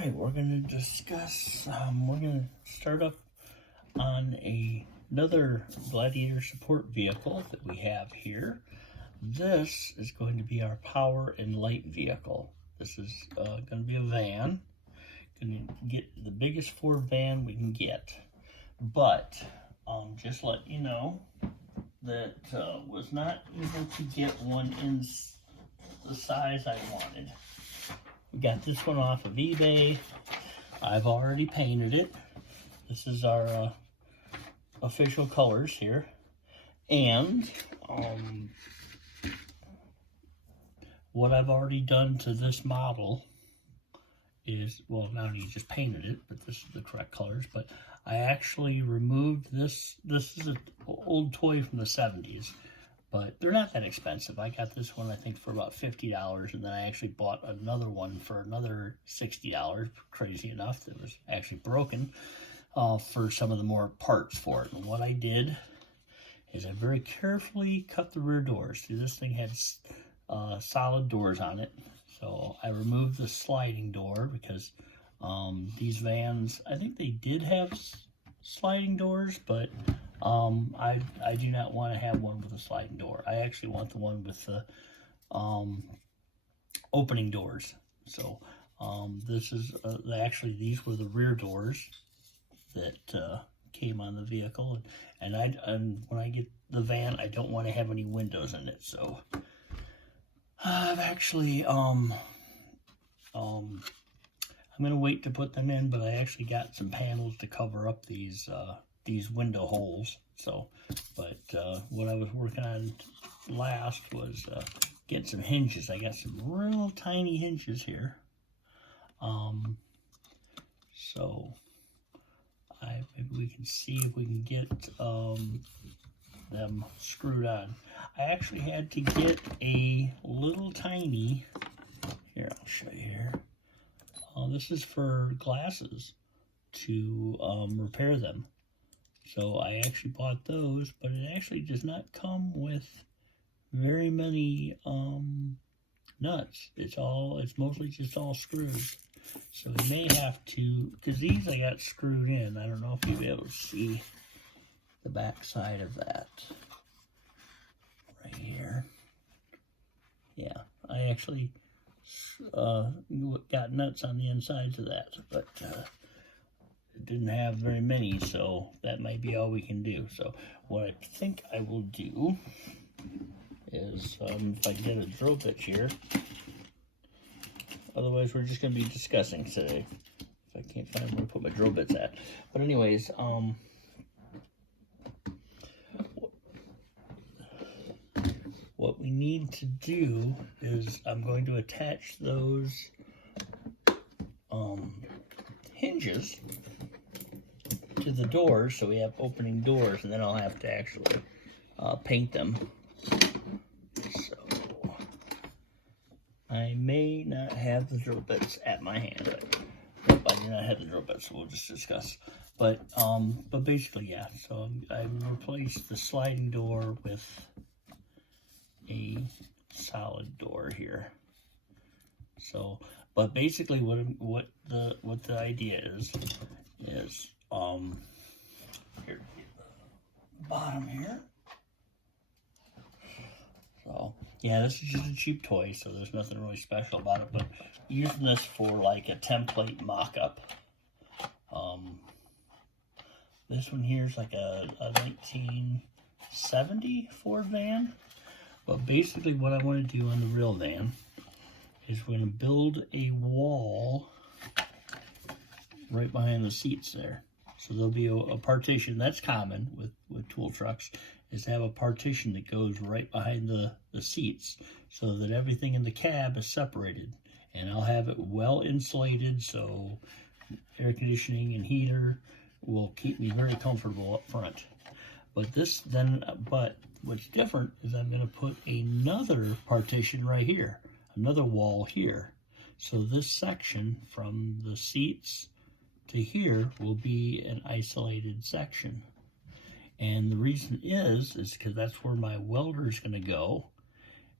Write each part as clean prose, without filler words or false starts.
right, we're going to discuss, we're going to start up on another Gladiator Support Vehicle that we have here. This is going to be our power and light vehicle. This is going to be a van. Going to get the biggest Ford van we can get. But just let you know that was not able to get one in the size I wanted. We got this one off of eBay. I've already painted it. This is our official colors here. And what I've already done to this model is, well, not only just painted it, but this is the correct colors, but I actually removed this. This is an old toy from the 70s, but they're not that expensive. I got this one, I think, for about $50, and then I actually bought another one for another $60, crazy enough. That was actually broken for some of the more parts for it. And what I did is I very carefully cut the rear doors. See, this thing had solid doors on it. So I removed the sliding door because these vans, I think they did have sliding doors, but I do not want to have one with a sliding door. I actually want the one with the opening doors. So this is actually, these were the rear doors that came on the vehicle, and when I get the van, I don't want to have any windows in it. So I've actually I'm gonna wait to put them in, but I actually got some panels to cover up these window holes. So, but what I was working on last was get some hinges. I got some real tiny hinges here. So maybe we can see if we can get them screwed on. I actually had to get a little tiny, here, I'll show you here. This is for glasses to repair them. So I actually bought those, but it actually does not come with very many nuts. It's mostly just all screws. So you may have to, because these I got screwed in. I don't know if you'll be able to see the back side of that right here. Yeah, I actually got nuts on the insides of that, but it didn't have very many, so that might be all we can do. So what I think I will do is, if I can get a drill bit here, otherwise we're just going to be discussing today. If I can't find where to put my drill bits at. But anyways, what we need to do is I'm going to attach those hinges to the doors, so we have opening doors, and then I'll have to actually paint them. So I may not have the drill bits at my hand. Nope, I do not have the drill bits, so we'll just discuss. But basically, yeah. So I replaced the sliding door with a solid door here. So, but basically, what the idea is here, bottom here. So yeah, this is just a cheap toy, so there's nothing really special about it. But using this for like a template mock-up. This one here is like a 1970 Ford van. But basically what I want to do on the real van is we're going to build a wall right behind the seats there. So there'll be a partition. That's common with tool trucks, is to have a partition that goes right behind the seats so that everything in the cab is separated. And I'll have it well insulated, so air conditioning and heater will keep me very comfortable up front. But what's different is I'm going to put another partition right here, another wall here. So this section from the seats to here will be an isolated section. And the reason is because that's where my welder is going to go,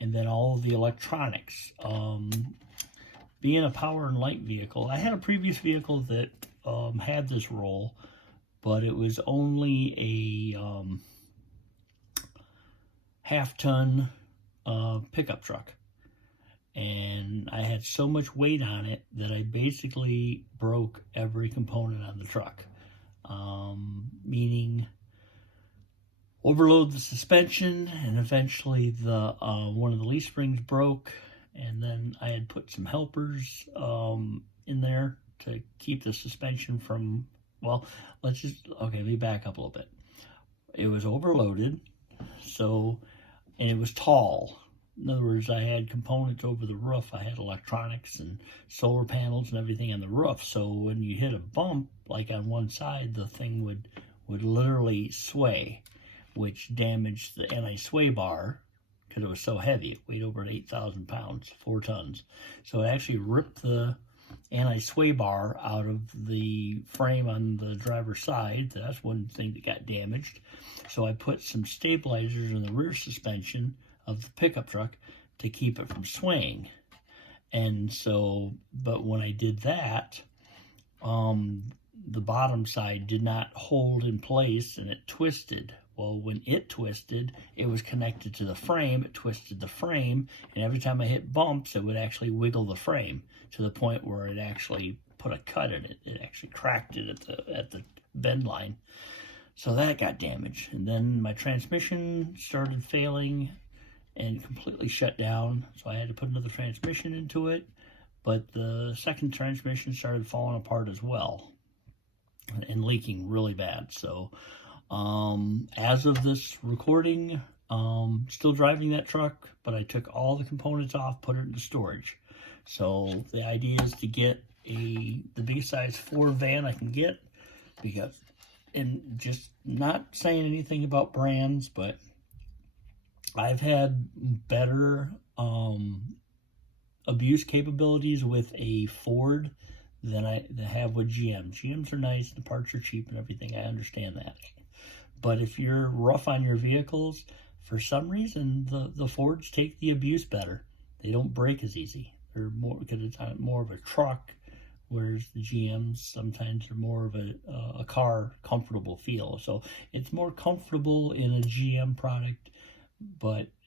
and then all of the electronics. being a power and light vehicle, I had a previous vehicle that had this roll, but it was only a half-ton pickup truck. And I had so much weight on it that I basically broke every component on the truck. Meaning overload the suspension, and eventually the one of the leaf springs broke, and then I had put some helpers in there to keep the suspension from, well, let me back up a little bit. It was overloaded, so, and it was tall. In other words, I had components over the roof. I had electronics and solar panels and everything on the roof. So when you hit a bump, like on one side, the thing would literally sway, which damaged the anti-sway bar because it was so heavy. It weighed over 8,000 pounds, 4 tons. So it actually ripped the anti-sway bar out of the frame on the driver's side. That's one thing that got damaged. So I put some stabilizers in the rear suspension of the pickup truck to keep it from swaying. And so, but when I did that, the bottom side did not hold in place and it twisted. Well, when it twisted, it was connected to the frame. It twisted the frame, and every time I hit bumps, it would actually wiggle the frame to the point where it actually put a cut in it. It actually cracked it at the bend line. So that got damaged. And then my transmission started failing and completely shut down. So I had to put another transmission into it. But the second transmission started falling apart as well and leaking really bad. So as of this recording, still driving that truck, but I took all the components off, put it into storage. So the idea is to get the biggest size Ford van I can get, because, and just not saying anything about brands, but I've had better abuse capabilities with a Ford than I have with GM. GMs are nice, the parts are cheap and everything, I understand that. But if you're rough on your vehicles, for some reason, the Fords take the abuse better. They don't break as easy. They're more, because it's more of a truck, whereas the GMs sometimes are more of a car comfortable feel. So it's more comfortable in a GM product,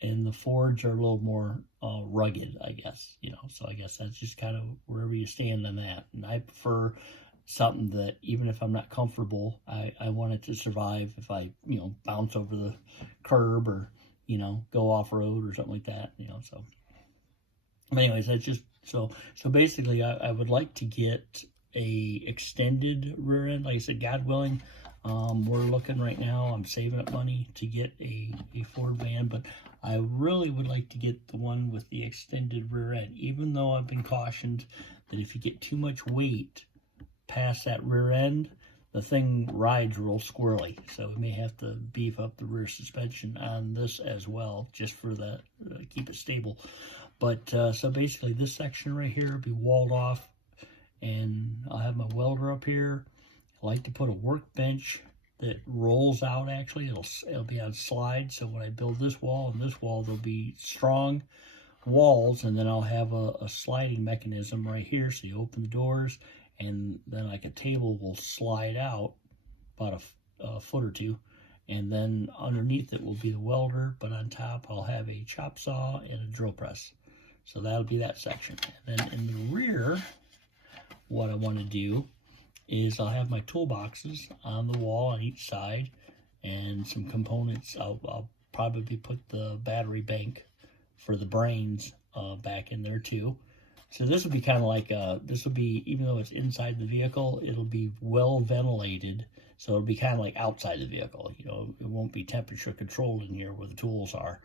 and the Fords are a little more rugged, I guess, so I guess that's just kind of wherever you stand on that. And I prefer something that even if I'm not comfortable, I want it to survive if I, bounce over the curb or, go off road or something like that, so. But anyways, that's just, so basically I would like to get a extended rear end. Like I said, God willing, we're looking right now, I'm saving up money to get a Ford van, but I really would like to get the one with the extended rear end, even though I've been cautioned that if you get too much weight past that rear end, the thing rides real squirrely. So we may have to beef up the rear suspension on this as well, just for that, keep it stable. But so basically this section right here will be walled off, and I'll have my welder up here. I like to put a workbench that rolls out. Actually, it'll be on slides, so when I build this wall and this wall, there'll be strong walls, and then I'll have a sliding mechanism right here. So you open the doors, and then like a table will slide out about a foot or two, and then underneath it will be the welder, but on top I'll have a chop saw and a drill press. So that'll be that section. And then in the rear, what I want to do is I'll have my toolboxes on the wall on each side, and some components. I'll probably put the battery bank for the brains back in there too. So this will be kind of like, this will be, even though it's inside the vehicle, it'll be well ventilated. So it'll be kind of like outside the vehicle. It won't be temperature controlled in here where the tools are.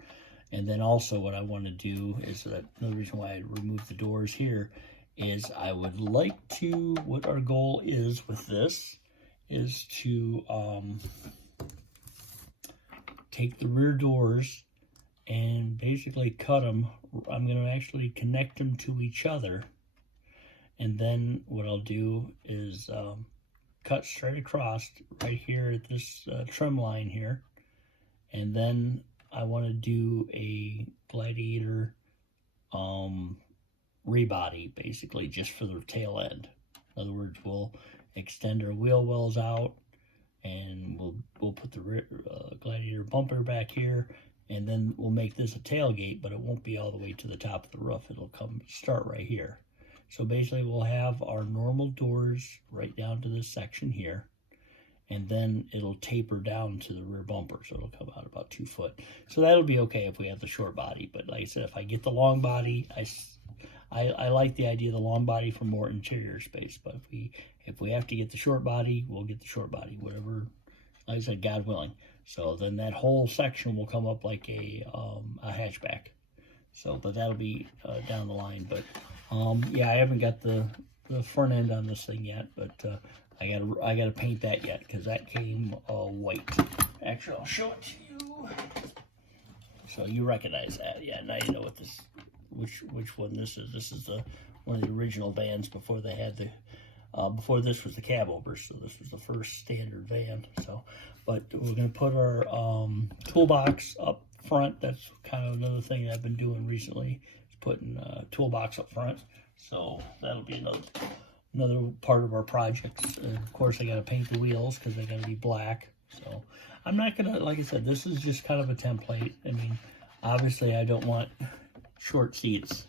And then also what I want to do is that another reason why I removed the doors here is I would like to, what our goal is with this is to take the rear doors and basically cut them. I'm going to actually connect them to each other, and then what I'll do is cut straight across right here at this trim line here, and then I want to do a Gladiator rebody, basically, just for the tail end. In other words, we'll extend our wheel wells out, and we'll put the Gladiator bumper back here, and then we'll make this a tailgate, but it won't be all the way to the top of the roof. It'll start right here. So basically, we'll have our normal doors right down to this section here, and then it'll taper down to the rear bumper, so it'll come out about 2 foot. So that'll be okay if we have the short body. But like I said, if I get the long body, I like the idea of the long body for more interior space. But if we have to get the short body, we'll get the short body, whatever, like I said, God willing. So then that whole section will come up like a hatchback. So, but that'll be down the line. But yeah, I haven't got the front end on this thing yet, but I gotta paint that yet, because that came white. Actually, I'll show it to you. So you recognize that. Yeah, now you know what this, which one this is. This is one of the original vans before they had the before this was the cab over, so this was the first standard van. So, but we're gonna put our toolbox up front. That's kind of another thing I've been doing recently, is putting toolbox up front. So that'll be another part of our projects. And of course, I got to paint the wheels because they got to be black. So I'm not gonna, like I said, this is just kind of a template. I mean, obviously, I don't want short seats.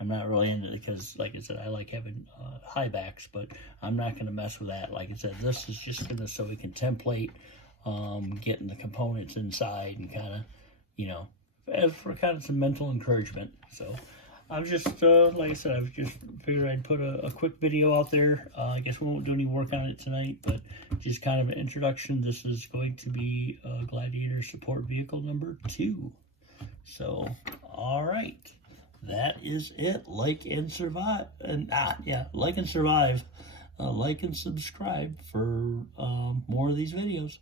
I'm not really into it because, like I said, I like having high backs, but I'm not going to mess with that. Like I said, this is just going to, so we can template getting the components inside, and kind of, you know, for kind of some mental encouragement. So I'm just, like I said, I just figured I'd put a quick video out there. I guess we won't do any work on it tonight, but just kind of an introduction. This is going to be Gladiator Support Vehicle number 2. So, all right. That is it. Like and survive. And like and survive. Like and subscribe for more of these videos.